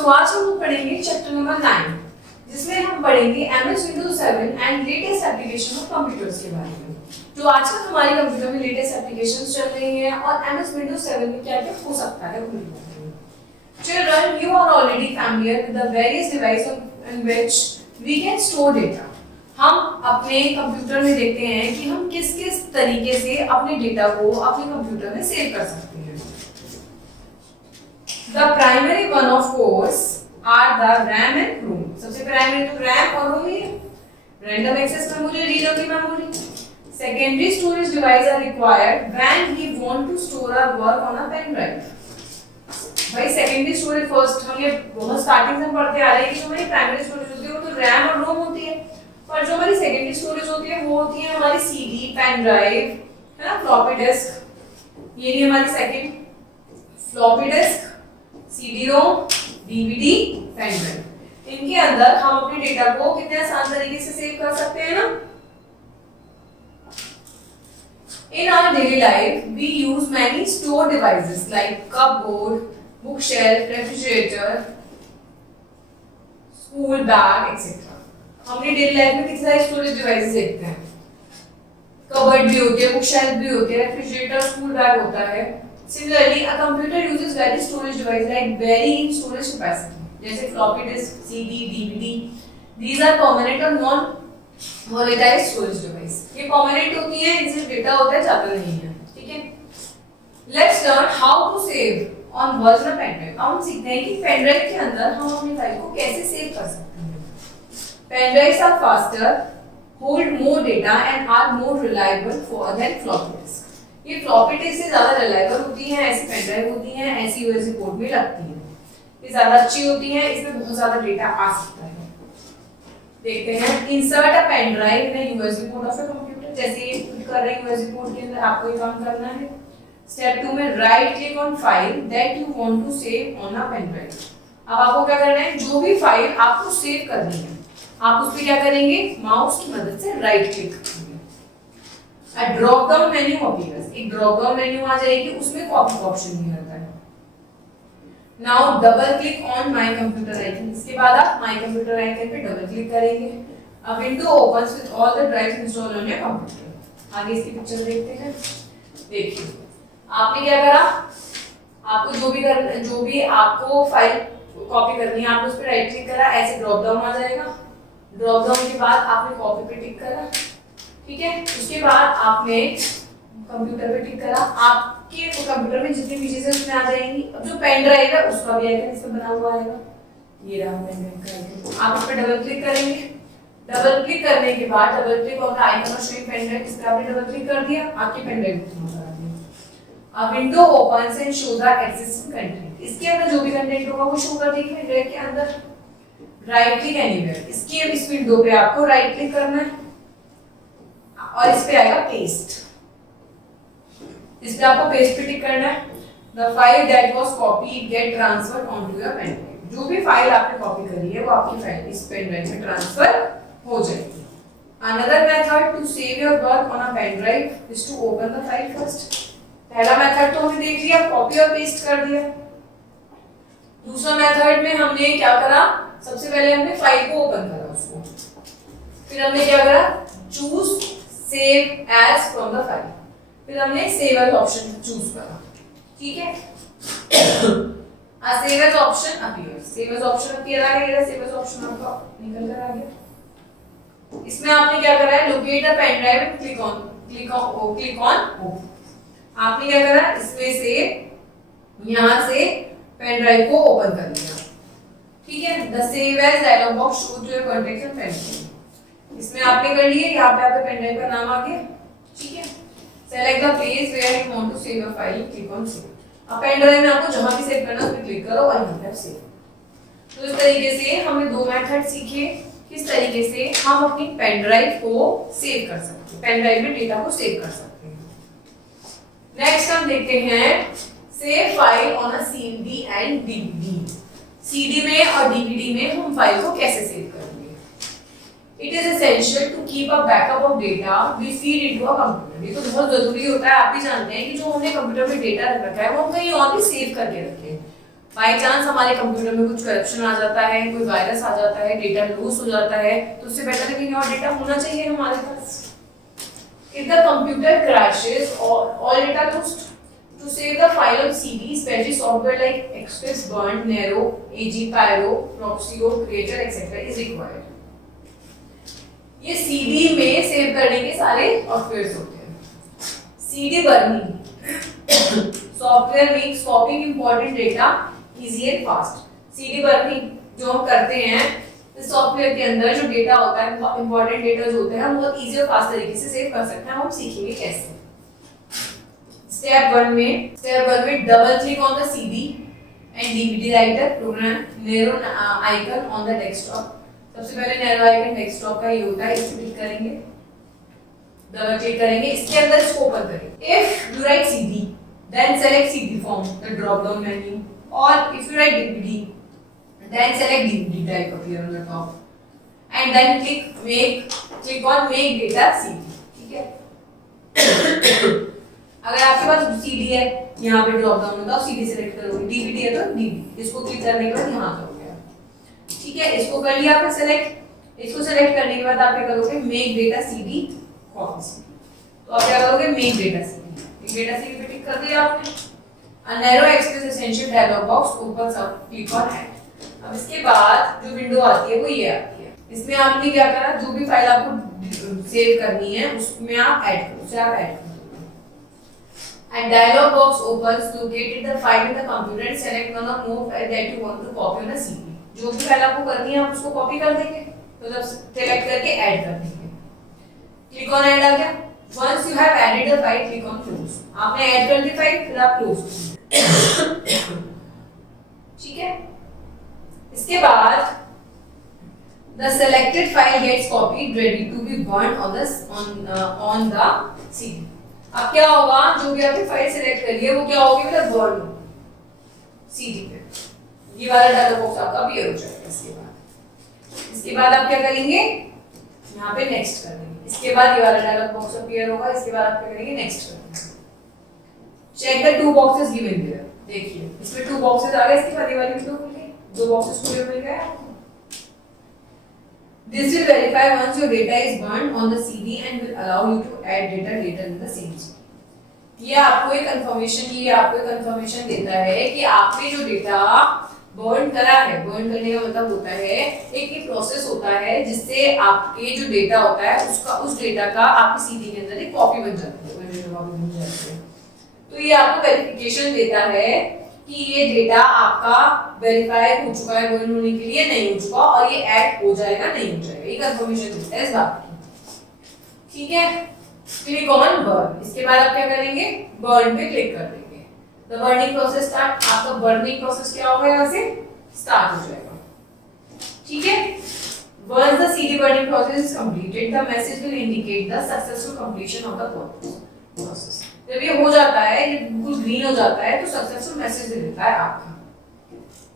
तो आज हम लोग पढ़ेंगे चैप्टर नंबर 9 जिसमें हम पढ़ेंगे MS Windows 7 and latest application of computers के बारे में। जो आजकल हमारे कंप्यूटर में लेटेस्ट एप्लीकेशंस चल रही हैं और MS Windows 7 में क्या-क्या हो सकता है वो बताएंगे। Children, you are already familiar with the various devices in which we can store data. हम अपने कंप्यूटर में देखते हैं कि हम किस-किस तरीके से अपने डेटा को अपने कंप्यूटर में सेव कर सकते हैं। The primary one of course are the RAM and ROM. सबसे प्राइमरी तो RAM और ROM ही है। Random access memory, read-only memory. Secondary storage device are required when we want to store our work on a pen drive. भाई secondary storage first हम ये बहुत starting से पढ़ते आ रहे हैं कि जो हमारी प्राइमरी स्टोरेज होती है वो तो रैम और रोम होती है, पर जो हमारी सेकेंडरी स्टोरेज होती है वो होती है हमारी सीडी, पेन ड्राइव, है ना, फ्लॉपी डिस्क। ये भी हमारी second floppy disk, CD ROM, DVD, pen drive. इनके अंदर हम अपने डेटा को कितने आसान तरीके से सेव कर सकते हैं ना। In our daily life, we use many store devices like cupboard, bookshelf, refrigerator, school bag, etc. हमने डेली लाइफ में कितने सारे स्टोरेज डिवाइसेस देखते हैं। कबर्ड भी होती है, बुकशेल्फ भी होती है, रेफ्रिजरेटर, स्कूल बैग होता है। Similarly, a computer uses various storage devices like varying storage capacity, जैसे floppy disk, CD, DVD. These are permanent or non-volatile storage device. ये permanent होती हैं, इनसे डेटा होता है जाता नहीं है, ठीक है। Let's learn how to save on version of pen drive. अब हम सीखते हैं कि पेन ड्राइव के अंदर हम अपनी फाइल को कैसे सेव कर सकते हैं। Pen drives are faster, hold more data and are more reliable than floppy disk. ये फ्लॉपी डिस्क से ज्यादा रिलायबल होती हैं, ऐसी पेन ड्राइव होती हैं, ऐसी यूएसबी पोर्ट में लगती हैं। ये ज्यादा अच्छी होती हैं, इसमें बहुत ज्यादा डेटा आ सकता है। देखते हैं, insert a pen drive in a USB port of a computer. जैसे ये कर रहे हैं यूएसबी पोर्ट के अंदर, आपको ये काम करना है। स्टेप 2 में right click on file that you want to save on a pen drive. अब आपको क्या करना है, जो भी फाइल आपको सेव करनी है आप उस पे क्या करेंगे, माउस की मदद से राइट क्लिक करेंगे। A drop down menu appears. एक drop down menu आ जाएगी, उसमें कॉपी का ऑप्शन भी रहता है। Now double click on my computer icon. इसके बाद आप my computer icon पे डबल क्लिक करेंगे। A window opens with all the drives installed on your computer. आगे इसकी पिक्चर देखते हैं। देखिए, आपने क्या करा, आपको जो भी आपको फाइल कॉपी करनी है आपने उस पर राइट क्लिक करा, ऐसे ड्रॉप डाउन आ जाएगा। ड्रॉप डाउन के बाद आपने कॉपी पे टिक करा, ठीक है। उसके बाद आपने कंप्यूटर पे टिक करा, आपके कंप्यूटर में जितनी भी चीजें उसमें आ जाएंगी। अब जो पेन ड्राइव है उसका भी आइकन इस पे बना हुआ आएगा, ये रहा पेन ड्राइव का आइकन। आप उस पे डबल क्लिक करेंगे। डबल क्लिक करने के बाद double click on the icon of showing pen drive, इस पे आपने डबल क्लिक कर दिया, आपकी पेन ड्राइव खुल गई। अब window opens and show the existing content. इसके अंदर जो भी कंटेंट होगा वो शो कर देगी पेन ड्राइव के अंदर। राइट क्लिक एनीवेयर, इसके इस विंडो पे आपको राइट क्लिक करना है और इस पे आएगा पेस्ट। इस पे आपको पेस्ट पे टिक करना है। The file that was copied get transferred onto your pen drive. जो भी फाइल आपने कॉपी करी है वो आपकी फाइल इस पेन ड्राइव में ट्रांसफर हो जाएगी। Another method to save your work on a pen drive is to open the file first. पहला मेथड तो हमने देख लिया, कॉपी और पेस्ट कर दिया। दूसरा मेथड में हमने क्या करा, सबसे पहले हमने फाइल को ओपन करा उसको, फिर हमने क्या करा, choose save as from the file, फिर हमने सेव एज ऑप्शन चूज करा, ठीक है। Save as option appear, save as option appear आ गया, सेव एज ऑप्शन आपका निकल कर आ गया। इसमें आपने क्या करा है, locate the pen drive and click on open. आपने क्या करा, इसमें से यहां से पेन ड्राइव को ओपन कर लिया, ठीक है। The save as dialog box show to your contacts and pen drive, इसमें आपने कर लिए, यहाँ पे आपके पेन ड्राइव का नाम आ गया, ठीक है। Select the place where you want to save your file, click on save. अब पेन ड्राइव में आपको जहां भी सेव करना है उस पे क्लिक करो और यहाँ पे सेव। तो इस तरीके से हमने दो मेथड सीखे, किस तरीके से हम अपनी पेन ड्राइव को सेव कर सकते हैं, पेन ड्राइव में डेटा को सेव कर सकते हैं। नेक्स्ट हम देखते हैं save file on a CD and DVD. CD में और डीवीडी में हम फाइल को कैसे सेव करेंगे। It is essential to keep a backup of data we feed into a computer. ये तो बहुत जरूरी होता है, आप भी जानते हैं कि जो हमने कंप्यूटर में डेटा रख रखा है वो हम कहीं और भी सेव करके रखें। बाई चांस हमारे कंप्यूटर में कुछ करप्शन आ जाता है, कोई वायरस आ जाता है, डेटा लूज हो जाता है, तो उससे बेटर है कि और डेटा होना चाहिए हमारे पास। If the computer crashes or all data lost, to save the file on CD, special software like Express Burn, Nero, AG Pyro, Proxio, Creator, etc. is required. ये CD में सेव करने के सारे सॉफ्टवेयर्स होते हैं। CD burning software makes कॉपिंग important data easy and fast. CD burning जो हम करते हैं इस सॉफ्टवेयर के अंदर जो डेटा होता है, इंपॉर्टेंट डेटा जो होते हैं, हम बहुत इजी और फास्ट तरीके से सेव कर सकते हैं। हम सीखेंगे कैसे। स्टेप वन में double click on the CD and DVD writer program Nero icon on the desktop. सबसे पहले नैरो आइकन डेस्कटॉप का ये होता है, इसे क्लिक करेंगे, डबल क्लिक करेंगे, इसके अंदर इसको ओपन करेंगे। If you right CD then select CD from the drop down menu, or if you write DVD then select DVD type appear on the top and then click on make data CD। ठीक है। अगर आपके पास CD है, यहाँ पे drop down में तो आप CD सेलेक्ट करोगे, DVD है तो DVD, इसको क्लिक करने के बाद यहाँ पे हो गया। ठीक है, इसको कर लिया आपने सेलेक्ट। इसको सेलेक्ट करने के बाद आप क्या करोगे, make data CD copy CD। तो आप क्या करोगे, make data CD, data CD पे टिक कर दिया आपने। A narrow access essential dialog box opens up, click on add। अब इसके बाद जो विंडो आती है वो ये आती है। इसमें आपने क्या करा, जो भी फाइल आपको सेव करनी है उसमें आप ऐड करो, उसे आप ऐड करो। And dialog box opens, locate the file in the computer and select one or more file that you want to copy on a CD। जो भी फाइल आपको करनी है आप उसको कॉपी कर देंगे, मतलब सेलेक्ट करके ऐड कर देंगे। क्लिक ऑन ऐड आ गया। Once you have added the file, click on close। आपने ऐड कर दी फाइल, फिर आप क्लोज करेंगे। ठीक है। इसके बाद the selected file gets copied ready to be burned on the CD। अब क्या होगा, जो भी आपने फाइल सेलेक्ट करी है वो क्या होगी, मतलब बर्न होगी CD पे। ये वाला डायलॉग बॉक्स आपका अपीयर हो जाएगा। इसके बाद आप क्या करेंगे, यहाँ पे नेक्स्ट कर देंगे। इसके बाद ये वाला डायलॉग बॉक्स अपीयर होगा। इसके बाद आप क्या करेंगे, नेक्स्ट करेंगे। Check the two boxes given here. देखिए इसमें टू बॉक्सेस आ गए, इसके बाद ये वाली विंडो खुल गई, दो बॉक्सेस खुले मिल गए आपको। This will verify once your data is burned on the CD and will allow you to add data later in the same CD। ये आपको एक कंफर्मेशन देता है कि आपने जो डेटा बर्न करा है, बर्न करने का मतलब होता है एक प्रोसेस होता है जिससे आपके जो डेटा होता है उस डेटा का आपके सीडी के अंदर एक कॉपी बन जाती है। तो ये आपको वेरिफिकेशन देता है कि ये डेटा आपका वेरीफाई हो चुका है बर्न होने के लिए, नहीं हो चुका, और ये ऐड हो जाएगा नहीं हो जाएगा, ये कंफर्मेशन देता है इस बात की। ठीक है। Click on burn. इसके बाद आप क्या करेंगे, बर्न पे क्लिक कर देंगे। The burning process start। आपका burning process क्या होगा, यहाँ से स्टार्ट हो जाएगा। ठीक है। Once the CD burning process is completed, the message will indicate the successful completion of the process। जब ये हो जाता है, ये बिल्कुल ग्रीन हो जाता है, तो सक्सेसफुल मैसेज देता है आपका।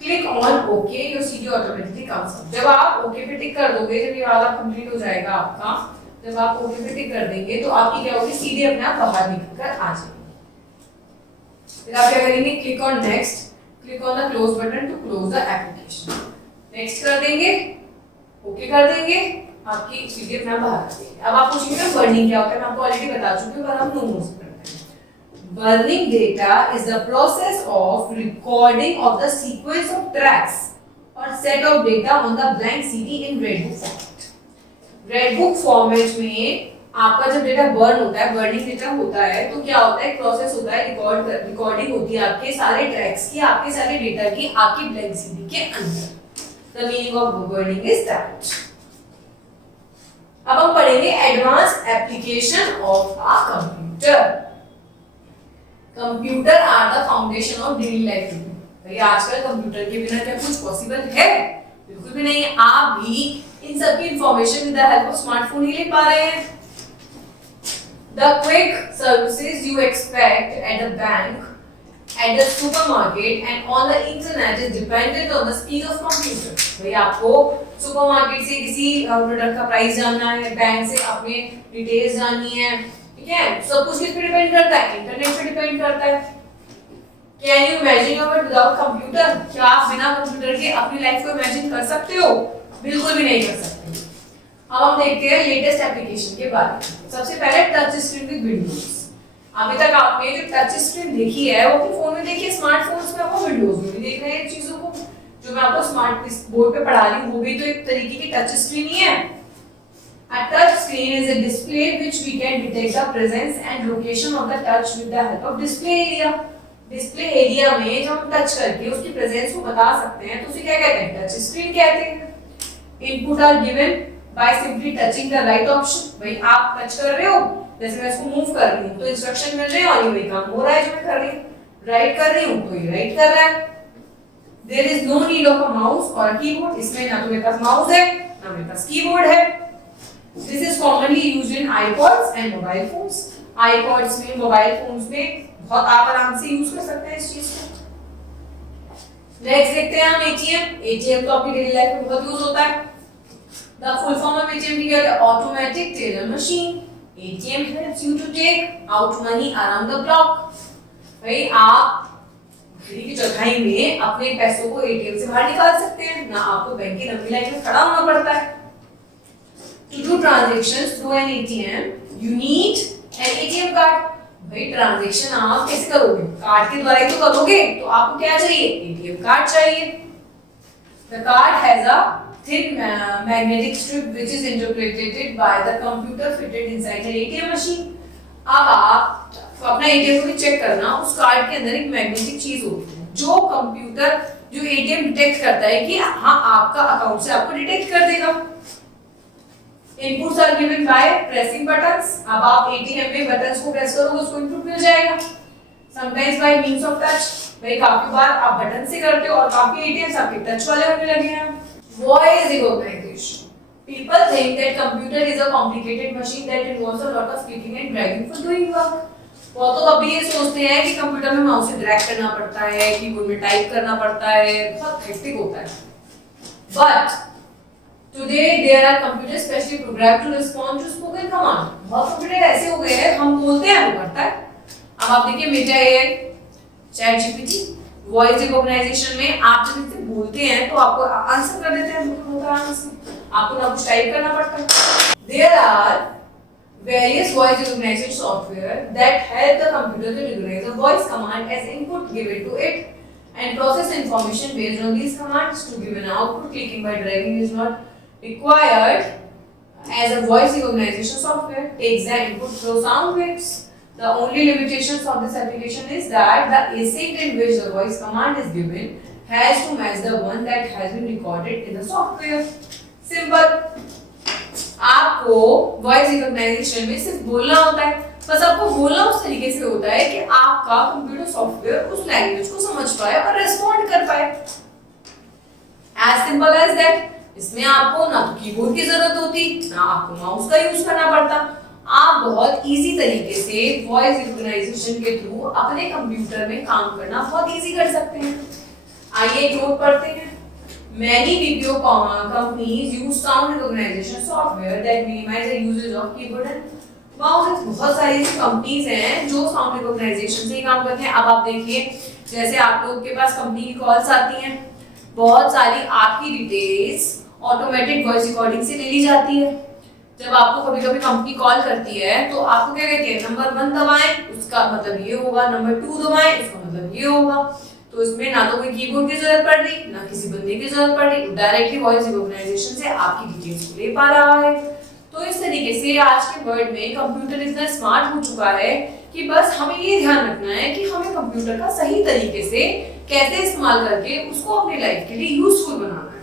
Click on okay, your CD automatically comes up. जब आप ओके पे टिक कर दोगे, जब ये वाला कंप्लीट हो जाएगा आपका, जब आप ओके पे टिक कर देंगे तो आपकी क्या होगी, CD अपने आप बाहर निकल कर आ जाएगी। फिर आप क्या करेंगे, click on next, click on the close button to close the application. Next कर देंगे, ओके कर देंगे, आपकी CD अपना बाहर आ जाएगी। अब आप पूछेंगे ना बर्निंग क्या होता है, मैं आपको ऑलरेडी बता चुकी हूं, पर हम नो से करते हैं। Burning data is the process of recording of the sequence of tracks और set of data on the blank CD in red book format. Red book format में आपका जब डेटा बर्न होता है, बर्निंग डेटा होता है, तो क्या होता है, प्रोसेस होता है, रिकॉर्डिंग होती है आपके सारे ट्रैक्स की, आपके सारे डेटा की, आपकी ब्लैंक CD के अंदर। The meaning of burning is that. अब हम पढ़ेंगे advance application of a computer. Computer are the foundation of daily life. भाई आजकल कंप्यूटर के बिना क्या कुछ पॉसिबल है? बिल्कुल भी नहीं। आप भी इन सब की information with the help of smartphone ही ले पा रहे हैं। The quick services you expect at the bank, at the supermarket and on the internet is dependent on the speed of computer। भाई आपको सुपरमार्केट से किसी प्रोडक्ट का प्राइस जानना है, बैंक से अपने डिटेल्स जाननी है, ठीक है, सब कुछ किस पे डिपेंड करता है, इंटरनेट पे डिपेंड करता है। Can you imagine your world without computer? क्या आप बिना कंप्यूटर के अपनी लाइफ को इमेजिन कर सकते हो? बिल्कुल भी नहीं कर सकते। अब हम देखते हैं लेटेस्ट एप्लीकेशन के बारे में। सबसे पहले टच स्क्रीन विद विंडोज। अभी तक आपने जो टच स्क्रीन देखी है वो अपने फोन में देखी है, स्मार्टफोन्स में आपको विंडोज में भी देख रहे हैं चीजों को। जो मैं आपको स्मार्ट बोर्ड पे पढ़ा रही हूँ वो भी तो एक तरीके की टच स्क्रीन ही है। A touch screen is a display which we can detect the presence and location of the touch with the help of display area. Display area में जब हम टच करके उसकी प्रेजेंस को बता सकते हैं तो उसे क्या कहते हैं? टच स्क्रीन कहते हैं। Input are given by simply touching the right option. भाई आप टच कर रहे हो, जैसे मैं इसको मूव कर रही हूँ तो इंस्ट्रक्शन मिल रहे हैं और ये वही काम हो रहा है जो मैं कर रही हूँ। राइट कर रही हूँ तो ये राइट कर रहा है। There is no need of a mouse और अ कीबोर्ड। इसमें ना तो मेरे पास माउस है ना मेरे पास कीबोर्ड है। This is commonly used in iPods and mobile phones. iPods में, मोबाइल फोन्स में बहुत आप आराम से यूज कर सकते हैं इस चीज को। नेक्स्ट देखते हैं हम एटीएम। एटीएम तो आपकी डेली लाइफ में बहुत यूज होता है। The full form of ATM क्या है? Automatic teller machine. ATM helps you to take out money around the clock. भाई आप घड़ी की चौथाई में अपने पैसों को एटीएम से बाहर निकाल सकते हैं, ना आपको बैंक की लंबी लाइन में खड़ा होना पड़ता है। To do transactions through an ATM, you need an ATM card. भाई ट्रांजैक्शन आप कैसे करोगे? कार्ड के द्वारा ही तो करोगे, तो आपको क्या चाहिए? ATM कार्ड चाहिए। The card has a thin magnetic strip which is interpreted by the computer fitted inside the ATM machine. अब आप अपना ATM को भी चेक करना, उस कार्ड के अंदर एक मैग्नेटिक चीज होती है जो कंप्यूटर जो ATM डिटेक्ट करता है कि हाँ आपका अकाउंट से आपको डिटेक्ट कर देगा। Inputs are given by pressing buttons. अब आप ATM में बटन्स को प्रेस करोगे उसको इनपुट मिल जाएगा। Sometimes by means of touch. भाई काफी बार आप बटन से करते हो और काफी ATMs आपके टच वाले होने लगे हैं। Voice recognition. People think that computer is a complicated machine that involves a lot of clicking and dragging for doing work. वो तो अभी ये सोचते हैं कि कंप्यूटर में माउस से ड्रैग करना पड़ता है, कीबोर्ड में टाइप करना पड़ता है, बहुत हेक्टिक होता है। But Today there are computers specially programmed to respond to spoken command. बहुत कंप्यूटर ऐसे हो गए हैं हम बोलते हैं वो करता है। अब आप देखिए Meta AI, chat GPT, voice recognization में आप जब इसे बोलते हैं तो आपको आंसर कर देते हैं बहुत आराम से, आपको ना कुछ टाइप करना पड़ता है। There are various voice recognition software that help the computer to recognize a voice command as input given to it and process information based on these commands. To give an output, clicking by dragging is not required as a voice recognition software takes the input through sound waves. The only limitations of this application is that the async in which the voice command is given has to match the one that has been recorded in the software. Simple. आपको voice recognition में सिर्फ बोलना होता है, बस आपको बोलना उस तरीके से होता है कि आपका कंप्यूटर सॉफ्टवेयर उस लैंग्वेज को समझ पाए और रिस्पॉन्ड कर पाए। As simple as that. इसमें आपको ना तो कीबोर्ड की जरूरत होती ना आपको माउस का यूज करना पड़ता। आप बहुत इजी तरीके से वॉइस रिकॉग्नाइजेशन के थ्रू अपने कंप्यूटर में काम करना बहुत इजी कर सकते हैं। आइए एक नोट पढ़ते हैं। Many BPO companies use sound recognition software that minimize the usage of keyboard and mouse. बहुत सारी ऐसी कंपनीज हैं जो साउंड रिकॉग्नाइजेशन से ही काम करते हैं। अब आप देखिए जैसे आप लोग के पास कंपनी की कॉल्स आती हैं, बहुत सारी आपकी डिटेल्स ऑटोमेटिक वॉइस रिकॉर्डिंग से ले ली जाती है। जब आपको कभी कभी कंपनी कॉल करती है तो आपको क्या कहती है? नंबर 1 दबाएं उसका मतलब ये होगा, नंबर 2 दबाएं उसका मतलब ये होगा। तो इसमें ना तो कोई कीबोर्ड की जरूरत पड़ रही ना किसी बंदे की जरूरत पड़ रही, डायरेक्टली वॉइस रिकॉग्नाइजेशन से आपकी डिटेल्स को ले पा रहा है। तो इस तरीके से आज के वर्ल्ड में कंप्यूटर इतना स्मार्ट हो चुका है कि बस हमें ये ध्यान रखना है कि हमें कंप्यूटर का सही तरीके से कैसे इस्तेमाल करके उसको अपनी लाइफ के लिए यूजफुल बनाना है।